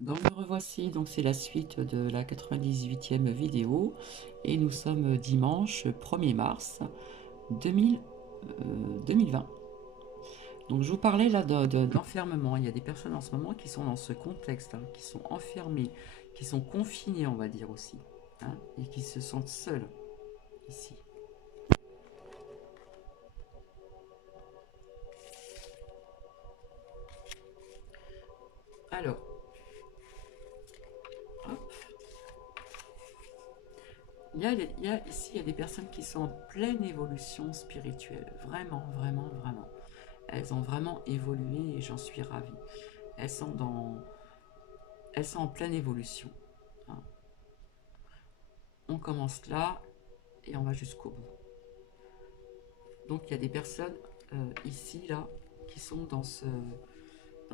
Donc me revoici, donc c'est la suite de la 98e vidéo et nous sommes dimanche 1er mars 2000, 2020. Donc je vous parlais là d'enfermement. Il y a des personnes en ce moment qui sont dans ce contexte, hein, qui sont enfermées, qui sont confinées, on va dire aussi, hein, et qui se sentent seules ici. Alors, hop. Ici, il y a des personnes qui sont en pleine évolution spirituelle. Vraiment, vraiment, vraiment. Elles ont vraiment évolué et j'en suis ravie. Elles sont, dans, elles sont en pleine évolution, hein. On commence là et on va jusqu'au bout. Donc il y a des personnes ici, là, qui sont dans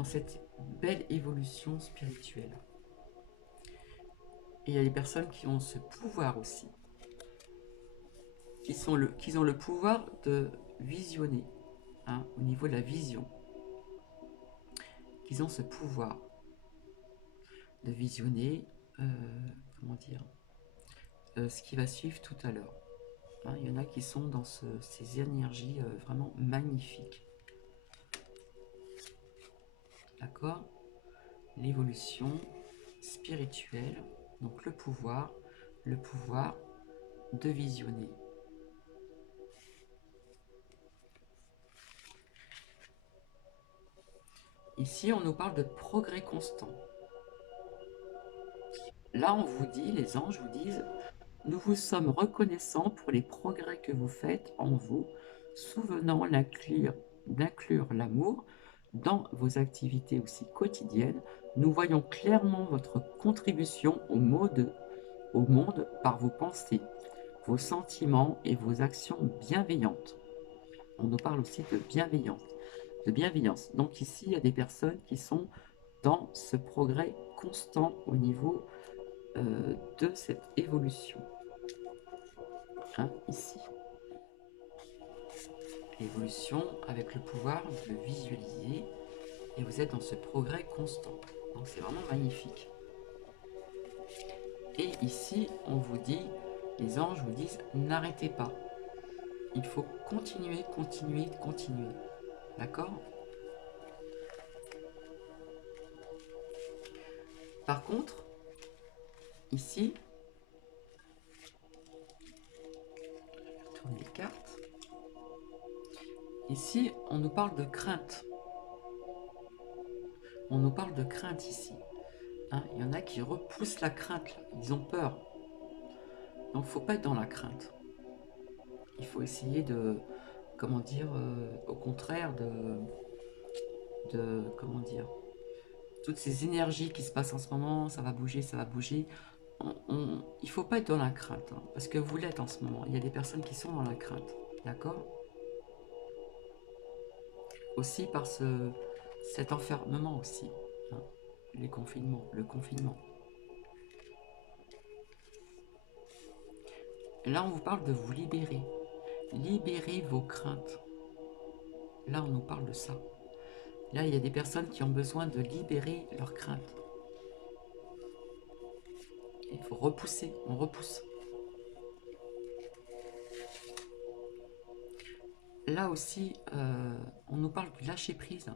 cette belle évolution spirituelle. Et il y a des personnes qui ont ce pouvoir aussi, qui ont le pouvoir de visionner, hein, au niveau de la vision. Qu'ils ont ce pouvoir de visionner, euh, comment dire, ce qui va suivre tout à l'heure. Hein, il y en a qui sont dans ces énergies vraiment magnifiques. D'accord? L'évolution spirituelle, donc le pouvoir de visionner. Ici, on nous parle de progrès constant. Là, on vous dit, les anges vous disent, nous vous sommes reconnaissants pour les progrès que vous faites en vous, souvenant d'inclure l'amour dans vos activités aussi quotidiennes. Nous voyons clairement votre contribution au monde par vos pensées, vos sentiments et vos actions bienveillantes. On nous parle aussi de bienveillance. De bienveillance. Donc ici, il y a des personnes qui sont dans ce progrès constant au niveau de cette évolution. Hein, ici. L'évolution avec le pouvoir de le visualiser et vous êtes dans ce progrès constant. Donc c'est vraiment magnifique. Et ici, on vous dit, les anges vous disent, n'arrêtez pas. Il faut continuer, continuer, continuer. D'accord? Par contre, ici, je tourne les cartes. Ici, on nous parle de crainte. On nous parle de crainte ici. Hein, il y en a qui repoussent la crainte, là. Ils ont peur. Donc, il ne faut pas être dans la crainte. Il faut essayer de, comment dire, au contraire, comment dire, toutes ces énergies qui se passent en ce moment, ça va bouger, ça va bouger. Il ne faut pas être dans la crainte, hein, parce que vous l'êtes en ce moment. Il y a des personnes qui sont dans la crainte, d'accord? Aussi par cet enfermement aussi, hein, le confinement. Et là, on vous parle de vous libérer. Libérer vos craintes. Là, on nous parle de ça. Là, il y a des personnes qui ont besoin de libérer leurs craintes. Il faut repousser, on repousse. Là aussi, on nous parle du lâcher-prise.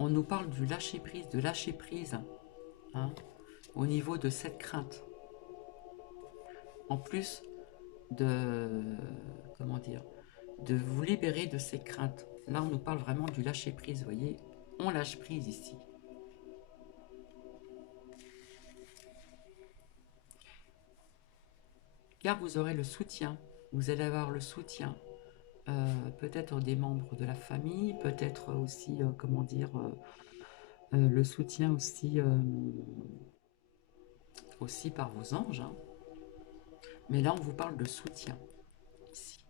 On nous parle du lâcher-prise, de lâcher-prise, hein, au niveau de cette crainte. En plus de, comment dire, de vous libérer de ces craintes. Là, on nous parle vraiment du lâcher-prise, vous voyez. On lâche prise ici. Car vous aurez le soutien. Vous allez avoir le soutien peut-être des membres de la famille, peut-être aussi, comment dire, le soutien aussi par vos anges, hein. Mais là, on vous parle de soutien, ici.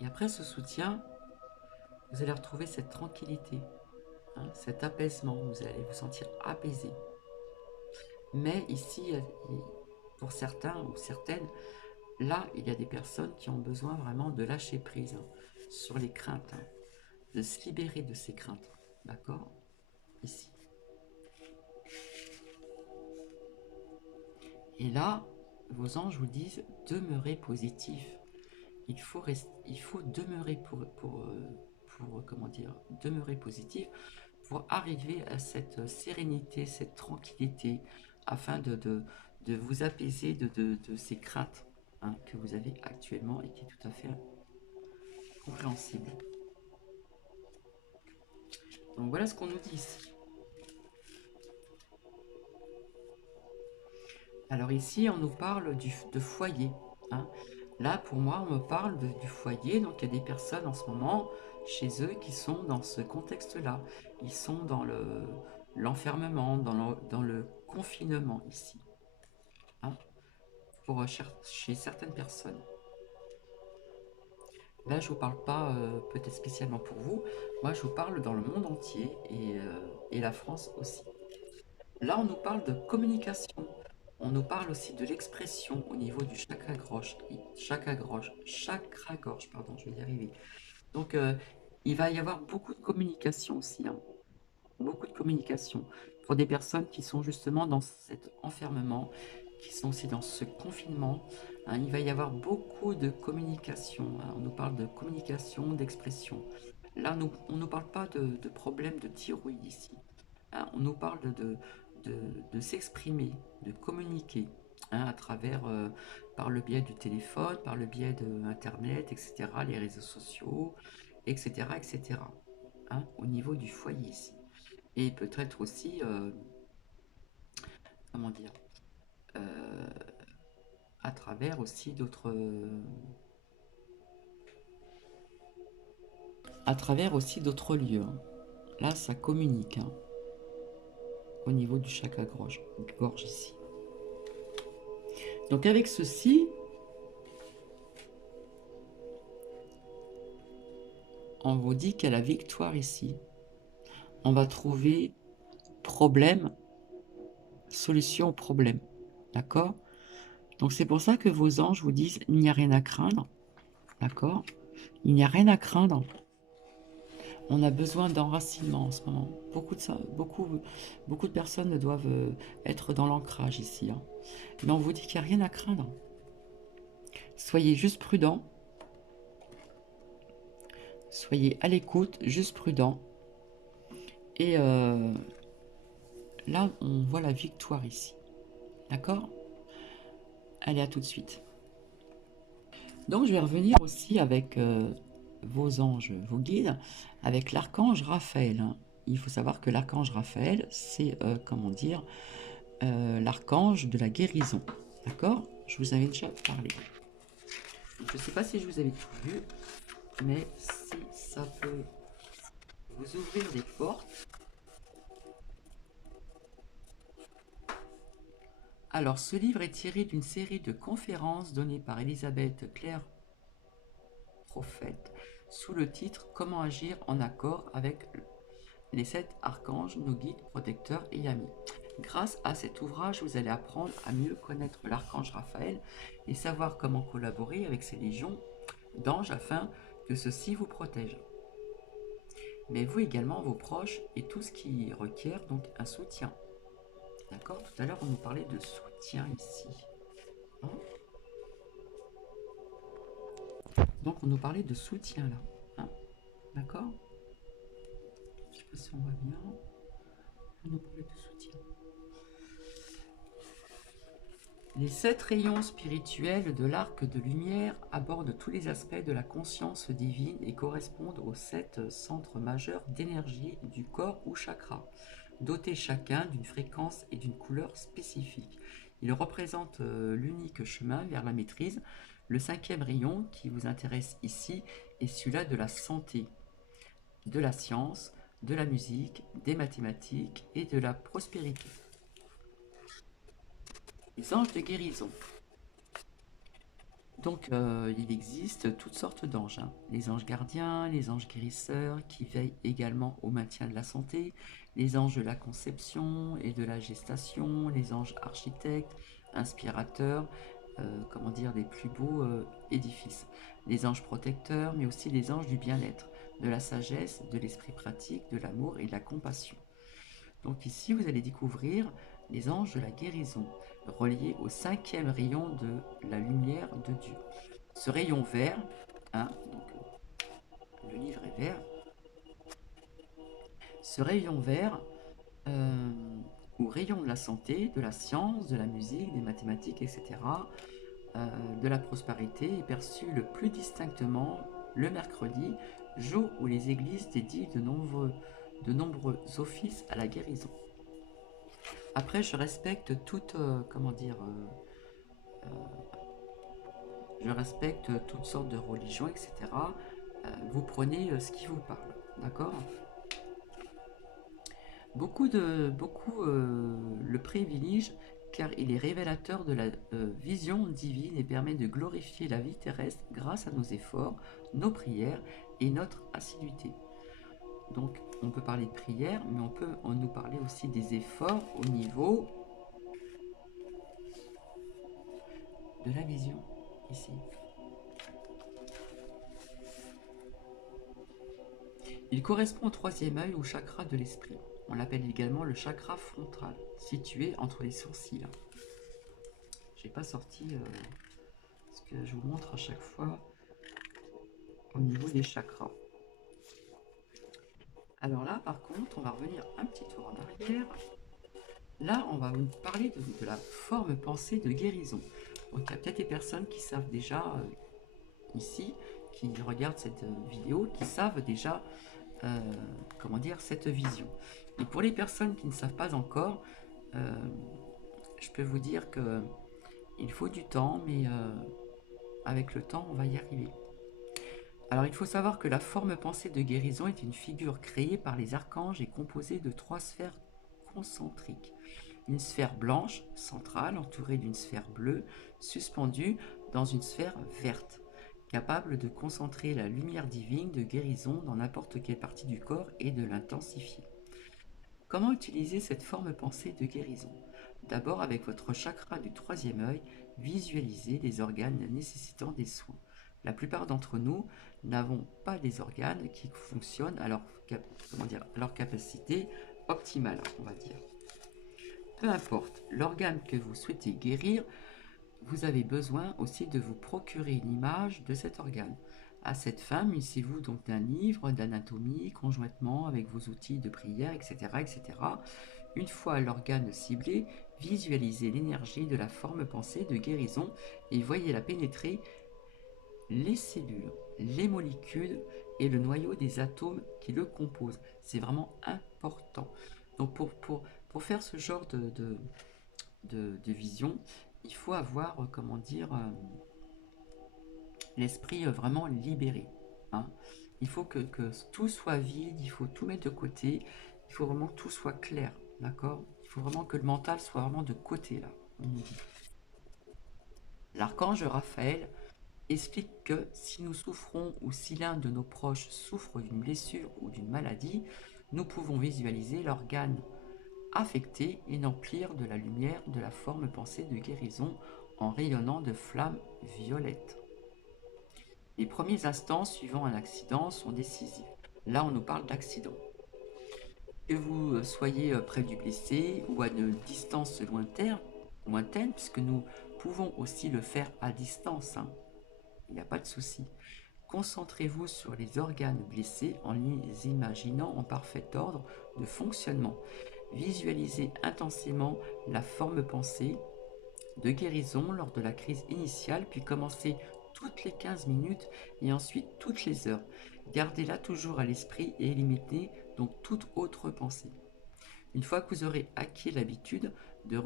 Et après ce soutien, vous allez retrouver cette tranquillité, hein, cet apaisement. Vous allez vous sentir apaisé. Mais ici, pour certains ou certaines, là, il y a des personnes qui ont besoin vraiment de lâcher prise, hein, sur les craintes, hein, de se libérer de ces craintes. D'accord? ici. Et là, vos anges vous disent demeurez positif. Il faut demeurer comment dire, demeurer positif pour arriver à cette sérénité, cette tranquillité, afin de vous apaiser de ces craintes, hein, que vous avez actuellement et qui est tout à fait compréhensible. Donc voilà ce qu'on nous dit ici. Alors ici, on nous parle de foyer, hein. Là, pour moi, on me parle du foyer. Donc, il y a des personnes en ce moment, chez eux, qui sont dans ce contexte-là. Ils sont dans l'enfermement, dans le confinement ici, hein, chez certaines personnes. Là, je ne vous parle pas peut-être spécialement pour vous. Moi, je vous parle dans le monde entier et la France aussi. Là, on nous parle de communication. On nous parle aussi de l'expression au niveau du chakra gorge, pardon, je vais y arriver. Donc, il va y avoir beaucoup de communication aussi, hein, beaucoup de communication pour des personnes qui sont justement dans cet enfermement, qui sont aussi dans ce confinement, hein. Il va y avoir beaucoup de communication, hein. On nous parle de communication, d'expression. Là, on ne nous parle pas de problème de thyroïde ici, hein. On nous parle de s'exprimer, de communiquer, hein, à travers, par le biais du téléphone, par le biais de Internet, etc., les réseaux sociaux, etc., etc., hein, au niveau du foyer ici. Et peut-être aussi, comment dire, euh, à travers aussi d'autres lieux, hein. Là, ça communique, hein, au niveau du gorge ici. Donc avec ceci, on vous dit qu'il y a la victoire ici. On va trouver problème, solution au problème. D'accord? Donc c'est pour ça que vos anges vous disent il n'y a rien à craindre. D'accord? Il n'y a rien à craindre. On a besoin d'enracinement en ce moment. Beaucoup de personnes doivent être dans l'ancrage ici, hein. Mais on vous dit qu'il n'y a rien à craindre. Soyez juste prudent. Soyez à l'écoute, juste prudent. Et là, on voit la victoire ici. D'accord? Allez, à tout de suite. Donc, je vais revenir aussi avec vos anges, vos guides, avec l'archange Raphaël, hein. Il faut savoir que l'archange Raphaël, c'est, comment dire, l'archange de la guérison. D'accord? Je vous avais déjà parlé. Je ne sais pas si je vous avais tout vu, mais si ça peut vous ouvrir des portes. Alors, ce livre est tiré d'une série de conférences données par Elisabeth Claire Prophète sous le titre Comment agir en accord avec les 7 archanges, nos guides, protecteurs et amis. Grâce à cet ouvrage, vous allez apprendre à mieux connaître l'archange Raphaël et savoir comment collaborer avec ses légions d'anges afin que ceux-ci vous protègent. Mais vous également, vos proches et tout ce qui requiert donc un soutien. D'accord? Tout à l'heure, on nous parlait de soutien ici, hein. Donc, on nous parlait de soutien là, hein. D'accord? Je ne sais pas si on voit bien. On nous parlait de soutien. Les 7 rayons spirituels de l'arc de lumière abordent tous les aspects de la conscience divine et correspondent aux 7 centres majeurs d'énergie du corps ou chakra, dotés chacun d'une fréquence et d'une couleur spécifiques. Ils représentent l'unique chemin vers la maîtrise. Le 5e rayon qui vous intéresse ici est celui-là de la santé, de la science, de la musique, des mathématiques et de la prospérité. Les anges de guérison. Donc, il existe toutes sortes d'anges, hein. Les anges gardiens, les anges guérisseurs, qui veillent également au maintien de la santé, les anges de la conception et de la gestation, les anges architectes, inspirateurs, comment dire, des plus beaux édifices, les anges protecteurs, mais aussi les anges du bien-être, de la sagesse, de l'esprit pratique, de l'amour et de la compassion. Donc ici, vous allez découvrir les anges de la guérison, reliés au 5e rayon de la lumière de Dieu. Ce rayon vert, hein, donc, le livre est vert, ce rayon vert, ou rayon de la santé, de la science, de la musique, des mathématiques, etc., de la prospérité, est perçu le plus distinctement le mercredi, jour où les églises dédient de nombreux offices à la guérison. Après, je respecte toute, comment dire, je respecte toutes sortes de religions, etc. Vous prenez ce qui vous parle, d'accord? Beaucoup le privilègent car il est révélateur de la vision divine et permet de glorifier la vie terrestre grâce à nos efforts, nos prières et notre assiduité. Donc on peut parler de prière, mais on peut nous parler aussi des efforts au niveau de la vision, ici. Il correspond au 3e œil ou chakra de l'esprit. On l'appelle également le chakra frontal, situé entre les sourcils. J'ai pas sorti ce que je vous montre à chaque fois au niveau des chakras. Alors là, par contre, on va revenir un petit tour en arrière. Là, on va vous parler de la forme pensée de guérison. Donc, il y a peut-être des personnes qui savent déjà, ici, qui regardent cette vidéo, qui savent déjà, comment dire, cette vision. Et pour les personnes qui ne savent pas encore, je peux vous dire que il faut du temps, mais avec le temps, on va y arriver. Alors, il faut savoir que la forme pensée de guérison est une figure créée par les archanges et composée de 3 sphères concentriques. Une sphère blanche, centrale, entourée d'une sphère bleue, suspendue dans une sphère verte, capable de concentrer la lumière divine de guérison dans n'importe quelle partie du corps et de l'intensifier. Comment utiliser cette forme pensée de guérison? D'abord, avec votre chakra du 3e œil, visualisez les organes nécessitant des soins. La plupart d'entre nous n'avons pas des organes qui fonctionnent à leur capacité optimale, on va dire. Peu importe l'organe que vous souhaitez guérir, vous avez besoin aussi de vous procurer une image de cet organe. À cette fin, munissez-vous donc d'un livre d'anatomie conjointement avec vos outils de prière, etc., etc. Une fois l'organe ciblé, visualisez l'énergie de la forme pensée de guérison et voyez-la pénétrer les cellules, les molécules et le noyau des atomes qui le composent. C'est vraiment important. Donc pour faire ce genre de vision, il faut avoir, comment dire, l'esprit vraiment libéré. Hein. Il faut que tout soit vide, il faut tout mettre de côté, il faut vraiment que tout soit clair, d'accord? Il faut vraiment que le mental soit vraiment de côté, là, on nous dit. L'archange Raphaël explique que si nous souffrons ou si l'un de nos proches souffre d'une blessure ou d'une maladie, nous pouvons visualiser l'organe affecté et l'emplir de la lumière de la forme pensée de guérison en rayonnant de flammes violettes. Les premiers instants suivant un accident sont décisifs. Là, on nous parle d'accident. Que vous soyez près du blessé ou à une distance lointaine, puisque nous pouvons aussi le faire à distance, hein. Il n'y a pas de souci. Concentrez-vous sur les organes blessés en les imaginant en parfait ordre de fonctionnement. Visualisez intensément la forme pensée de guérison lors de la crise initiale, puis commencez toutes les 15 minutes et ensuite toutes les heures. Gardez-la toujours à l'esprit et éliminez donc toute autre pensée. Une fois que vous aurez acquis l'habitude de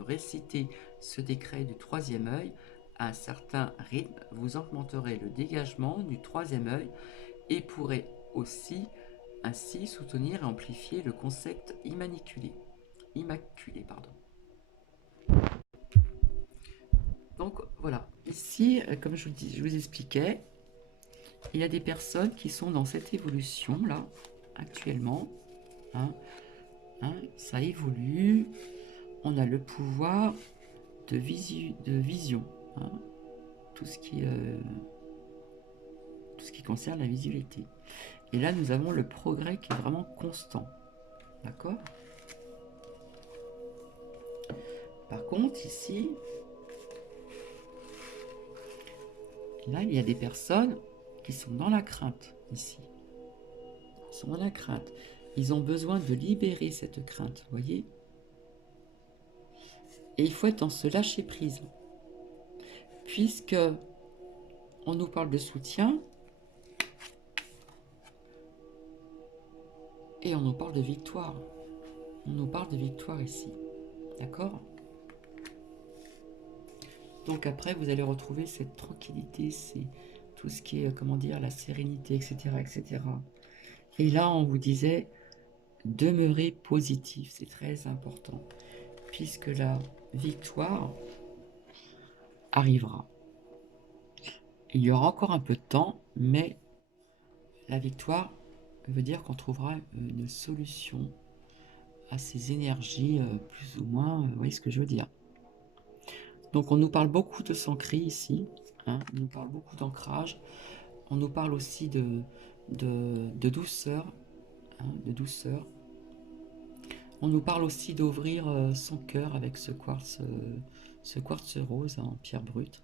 réciter ce décret du 3e œil à un certain rythme, vous augmenterez le dégagement du 3e œil et pourrez aussi ainsi soutenir et amplifier le concept immaculé. Donc voilà, ici, comme je vous expliquais, il y a des personnes qui sont dans cette évolution là, actuellement. Hein, ça évolue. On a le pouvoir de vision. Hein, tout ce qui concerne la visualité. Et là, nous avons le progrès qui est vraiment constant. D'accord? Par contre, ici, là, il y a des personnes qui sont dans la crainte, ici. Ils sont dans la crainte. Ils ont besoin de libérer cette crainte, vous voyez? Et il faut être dans ce lâcher-prise. Puisque on nous parle de soutien, et on nous parle de victoire. On nous parle de victoire ici. D'accord? Donc après, vous allez retrouver cette tranquillité, c'est tout ce qui est, comment dire, la sérénité, etc., etc. Et là, on vous disait, demeurez positif, c'est très important, puisque la victoire arrivera. Il y aura encore un peu de temps, mais la victoire veut dire qu'on trouvera une solution à ces énergies, plus ou moins, vous voyez ce que je veux dire. Donc on nous parle beaucoup de s'ancrer ici, hein, on nous parle beaucoup d'ancrage, on nous parle aussi de douceur, hein, de douceur. On nous parle aussi d'ouvrir son cœur avec ce quartz rose en pierre brute,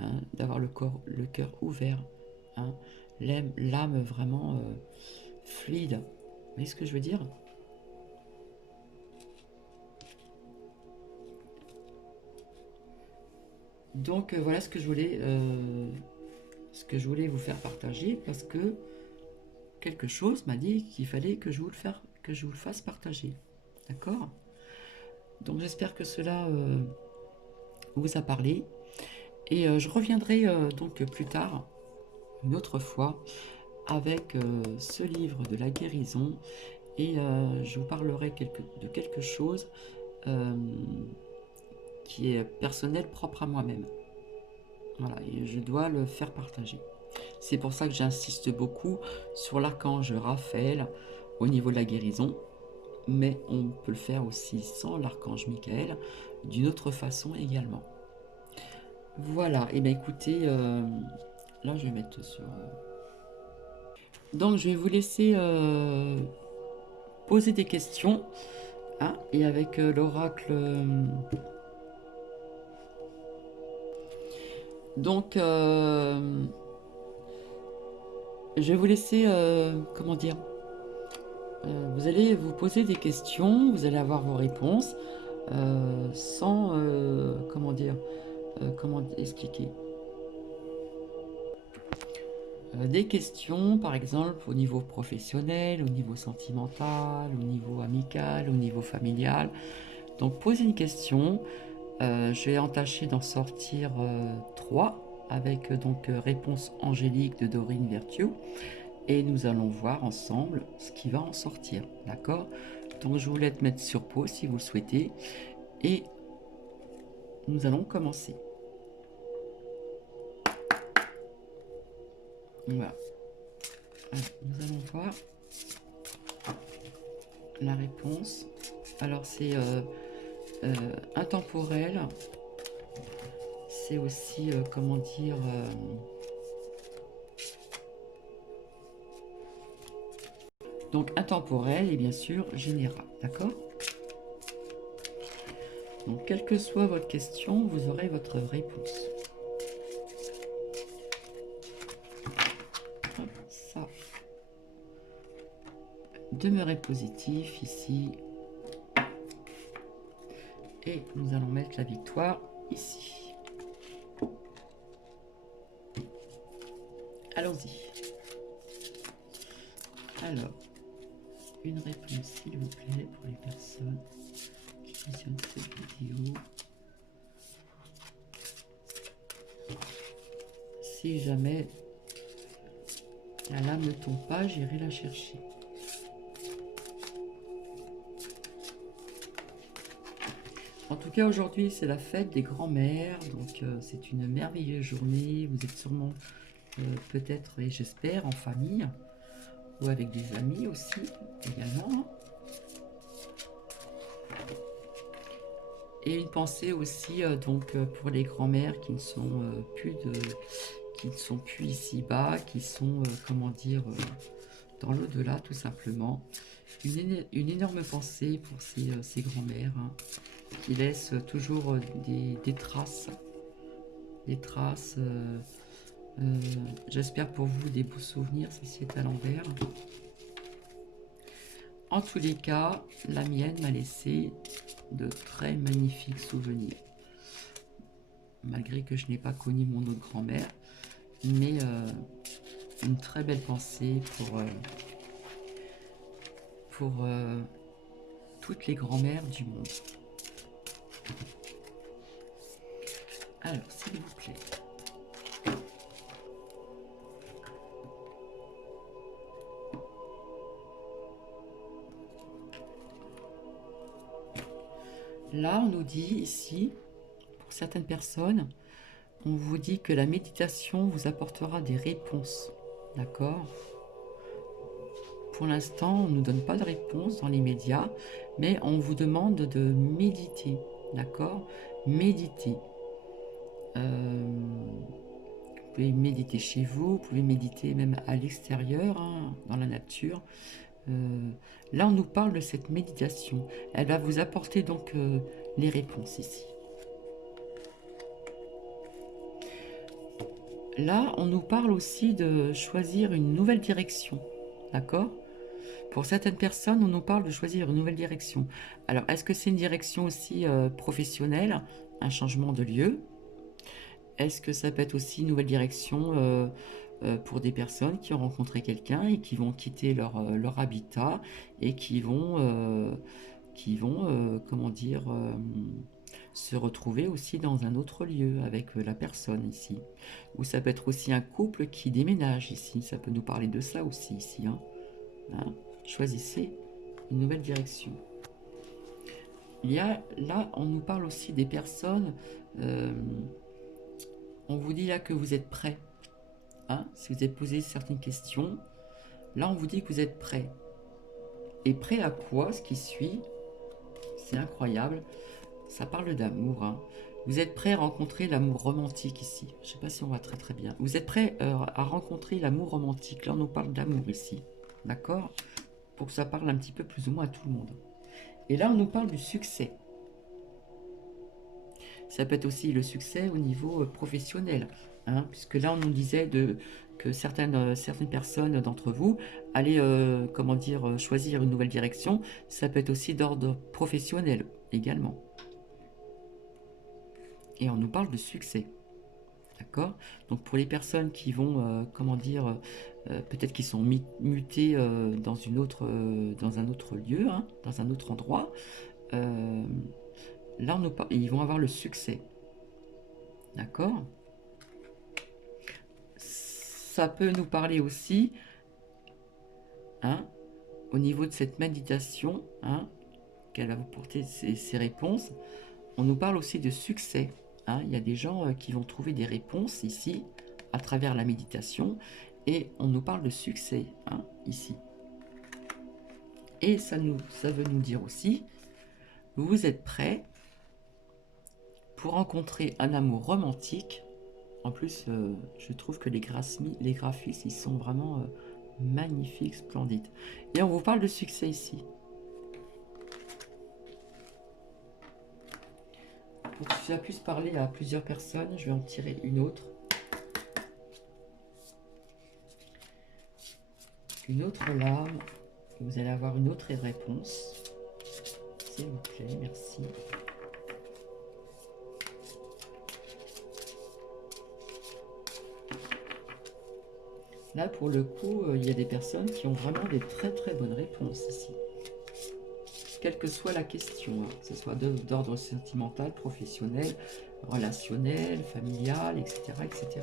hein, d'avoir le cœur ouvert, hein, l'âme vraiment fluide. Vous voyez ce que je veux dire? Donc voilà ce que je voulais vous faire partager, parce que quelque chose m'a dit qu'il fallait que je vous le fasse partager. D'accord? Donc j'espère que cela vous a parlé. Et je reviendrai donc plus tard, une autre fois, avec ce livre de la guérison. Et je vous parlerai de quelque chose qui est personnel, propre à moi-même. Voilà, et je dois le faire partager. C'est pour ça que j'insiste beaucoup sur l'archange Raphaël au niveau de la guérison, mais on peut le faire aussi sans l'archange Michael, d'une autre façon également. Voilà, et bien écoutez, là je vais mettre sur... Donc je vais vous laisser poser des questions, hein, et avec l'oracle... donc je vais vous laisser, comment dire, vous allez vous poser des questions, vous allez avoir vos réponses, sans, comment dire, comment expliquer, des questions, par exemple, au niveau professionnel, au niveau sentimental, au niveau amical, au niveau familial. Donc, posez une question. Je vais en tâcher d'en sortir 3 avec donc réponse angélique de Dorine Virtue. Et nous allons voir ensemble ce qui va en sortir. D'accord? Donc, je vous laisse mettre sur pause si vous le souhaitez. Et nous allons commencer. Voilà. Alors, nous allons voir la réponse. Alors c'est intemporel. C'est aussi, comment dire, donc intemporel et bien sûr général. D'accord? Donc quelle que soit votre question, vous aurez votre réponse. Hop, ça. Demeurez positif ici. Et nous allons mettre la victoire ici. Allons-y. Alors, une réponse s'il vous plaît pour les personnes qui visionnent cette vidéo. Si jamais la lame ne tombe pas, j'irai la chercher. En tout cas, aujourd'hui, c'est la fête des grands-mères, donc c'est une merveilleuse journée. Vous êtes sûrement, peut-être, et j'espère, en famille, ou avec des amis aussi, également. Et une pensée aussi, donc, pour les grands-mères qui ne sont plus ici-bas, qui sont, comment dire, dans l'au-delà, tout simplement. une énorme pensée pour ces grands-mères, hein, qui laissent toujours des traces. Des traces. J'espère pour vous des beaux souvenirs, si c'est à l'envers. En tous les cas, la mienne m'a laissé de très magnifiques souvenirs. Malgré que je n'ai pas connu mon autre grand-mère, mais une très belle pensée pour toutes les grand-mères du monde. Alors, s'il vous plaît. Là, on nous dit ici, pour certaines personnes, on vous dit que la méditation vous apportera des réponses. D'accord? Pour l'instant, on ne nous donne pas de réponse dans les médias, mais on vous demande de méditer. D'accord? Méditer. Vous pouvez méditer chez vous, vous pouvez méditer même à l'extérieur, hein, dans la nature. Là, on nous parle de cette méditation. Elle va vous apporter donc les réponses ici. Là, on nous parle aussi de choisir une nouvelle direction. D'accord? Pour certaines personnes, on nous parle de choisir une nouvelle direction. Alors, est-ce que c'est une direction aussi professionnelle, un changement de lieu? Est-ce que ça peut être aussi une nouvelle direction pour des personnes qui ont rencontré quelqu'un et qui vont quitter leur habitat et qui vont comment dire, se retrouver aussi dans un autre lieu avec la personne ici. Ou ça peut être aussi un couple qui déménage ici. Ça peut nous parler de ça aussi ici. Hein. Hein? Choisissez une nouvelle direction. Là, on nous parle aussi des personnes. On vous dit là que vous êtes prêts. Hein? Si vous avez posé certaines questions, là on vous dit que vous êtes prêts. Et prêt à quoi? Ce qui suit, c'est incroyable. Ça parle d'amour. Hein. Vous êtes prêt à rencontrer l'amour romantique ici. Je ne sais pas si on va très très bien. Vous êtes prêt à rencontrer l'amour romantique. Là on nous parle d'amour ici. D'accord? Pour que ça parle un petit peu plus ou moins à tout le monde. Et là on nous parle du succès. Ça peut être aussi le succès au niveau professionnel. Hein, puisque là on nous disait que certaines personnes d'entre vous allaient comment dire, choisir une nouvelle direction. Ça peut être aussi d'ordre professionnel également. Et on nous parle de succès. D'accord? Donc pour les personnes qui vont, comment dire, peut-être qui sont mutées dans un autre lieu, hein, dans un autre endroit, là ils vont avoir le succès. D'accord? Ça peut nous parler aussi, hein, au niveau de cette méditation, hein, qu'elle va vous porter ces réponses. On nous parle aussi de succès. Hein. Il y a des gens qui vont trouver des réponses ici, à travers la méditation, et on nous parle de succès, hein, ici. Et ça veut nous dire aussi, vous êtes prêts pour rencontrer un amour romantique. En plus, je trouve que les graphismes, ils sont vraiment magnifiques, splendides. Et on vous parle de succès ici. Pour que ça puisse parler à plusieurs personnes, je vais en tirer une autre. Une autre lame. Vous allez avoir une autre réponse. S'il vous plaît, merci. Là, pour le coup, il y a des personnes qui ont vraiment des très très bonnes réponses ici. Quelle que soit la question, hein, que ce soit d'ordre sentimental, professionnel, relationnel, familial, etc. etc.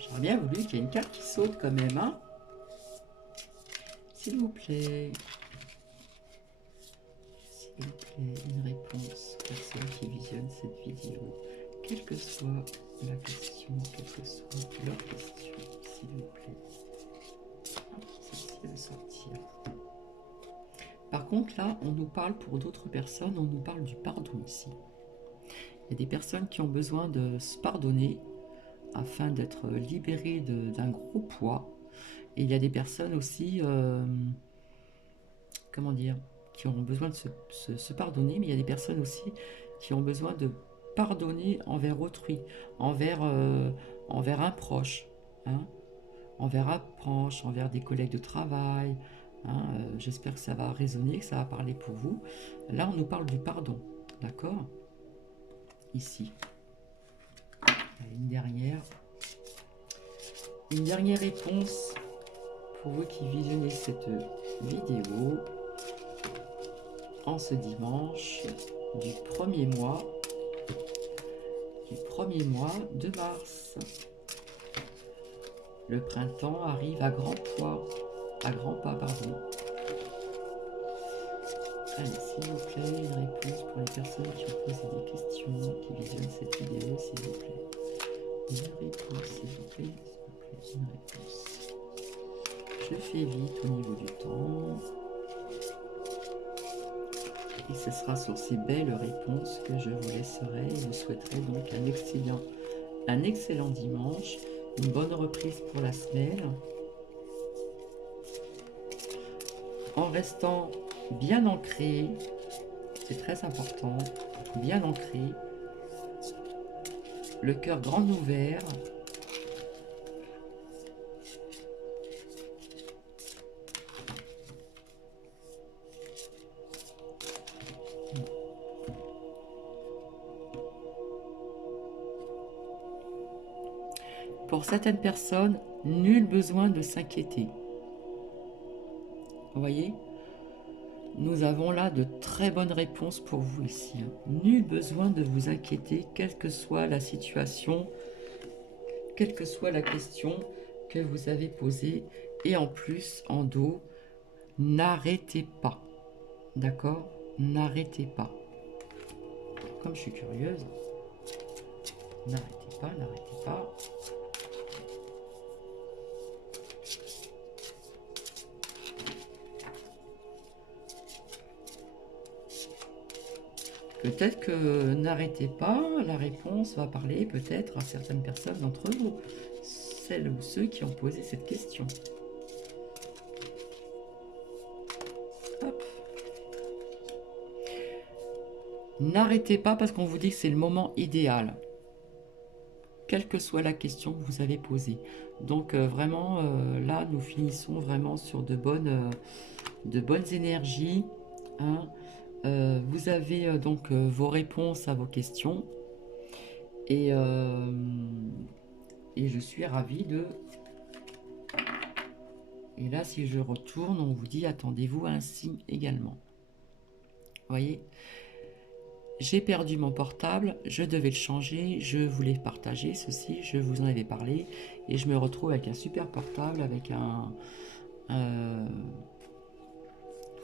J'aurais bien voulu qu'il y ait une carte qui saute quand même, hein. S'il vous plaît. S'il vous plaît, une réponse, personne qui visionne cette vidéo. Quelle que soit la question, quelle que soit leur question, s'il vous plaît. Celle-ci va sortir. Par contre, là, on nous parle pour d'autres personnes, on nous parle du pardon ici. Il y a des personnes qui ont besoin de se pardonner afin d'être libérées d'un gros poids. Et il y a des personnes aussi, comment dire, qui ont besoin de se pardonner, mais il y a des personnes aussi qui ont besoin de pardonner envers autrui, envers, envers un proche, hein, envers un proche, envers des collègues de travail. Hein, j'espère que ça va résonner, que ça va parler pour vous. Là, on nous parle du pardon, d'accord? Ici. Une dernière réponse pour vous qui visionnez cette vidéo en ce dimanche du premier mois de mars. Le printemps arrive à grands pas, pardon. Allez, s'il vous plaît, une réponse pour les personnes qui ont posé des questions, qui visionnent cette vidéo, s'il vous plaît. Une réponse, s'il vous plaît, une réponse. Je fais vite au niveau du temps. Et ce sera sur ces belles réponses que je vous laisserai et vous souhaiterai donc un excellent dimanche, une bonne reprise pour la semaine, en restant bien ancré, c'est très important, bien ancré, le cœur grand ouvert, pour certaines personnes, nul besoin de s'inquiéter. Vous voyez, nous avons là de très bonnes réponses pour vous ici. Nul besoin de vous inquiéter, quelle que soit la situation, quelle que soit la question que vous avez posée. Et en plus, en dos, n'arrêtez pas. D'accord? N'arrêtez pas. Comme je suis curieuse, n'arrêtez pas, n'arrêtez pas. Peut-être que n'arrêtez pas, la réponse va parler peut-être à certaines personnes d'entre vous, celles ou ceux qui ont posé cette question. Hop. N'arrêtez pas parce qu'on vous dit que c'est le moment idéal, quelle que soit la question que vous avez posée. Donc vraiment, là, nous finissons vraiment sur de bonnes énergies. Hein. Vous avez donc vos réponses à vos questions. Et je suis ravie de... Et là, si je retourne, on vous dit, attendez-vous à un signe également. Vous voyez, j'ai perdu mon portable, je devais le changer, je voulais partager ceci, je vous en avais parlé, et je me retrouve avec un super portable, avec enfin,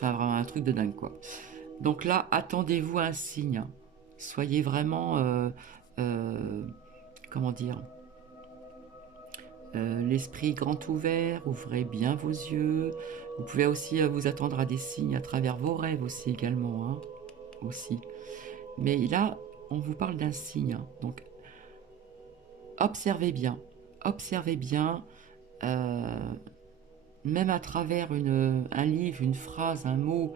vraiment un truc de dingue, quoi. Donc là, attendez-vous à un signe. Soyez vraiment, comment dire, l'esprit grand ouvert, ouvrez bien vos yeux. Vous pouvez aussi vous attendre à des signes à travers vos rêves aussi également. Hein, aussi. Mais là, on vous parle d'un signe. Donc, observez bien. Observez bien. Même à travers un livre, une phrase, un mot,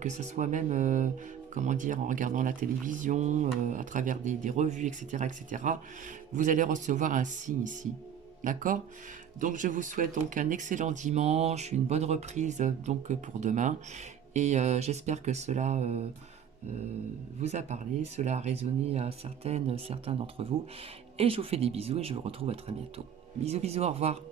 que ce soit même, comment dire, en regardant la télévision, à travers des revues, etc., etc., vous allez recevoir un signe ici. D'accord? Donc, je vous souhaite donc un excellent dimanche, une bonne reprise donc pour demain. Et j'espère que cela vous a parlé, cela a résonné à certains d'entre vous. Et je vous fais des bisous et je vous retrouve à très bientôt. Bisous, bisous, au revoir.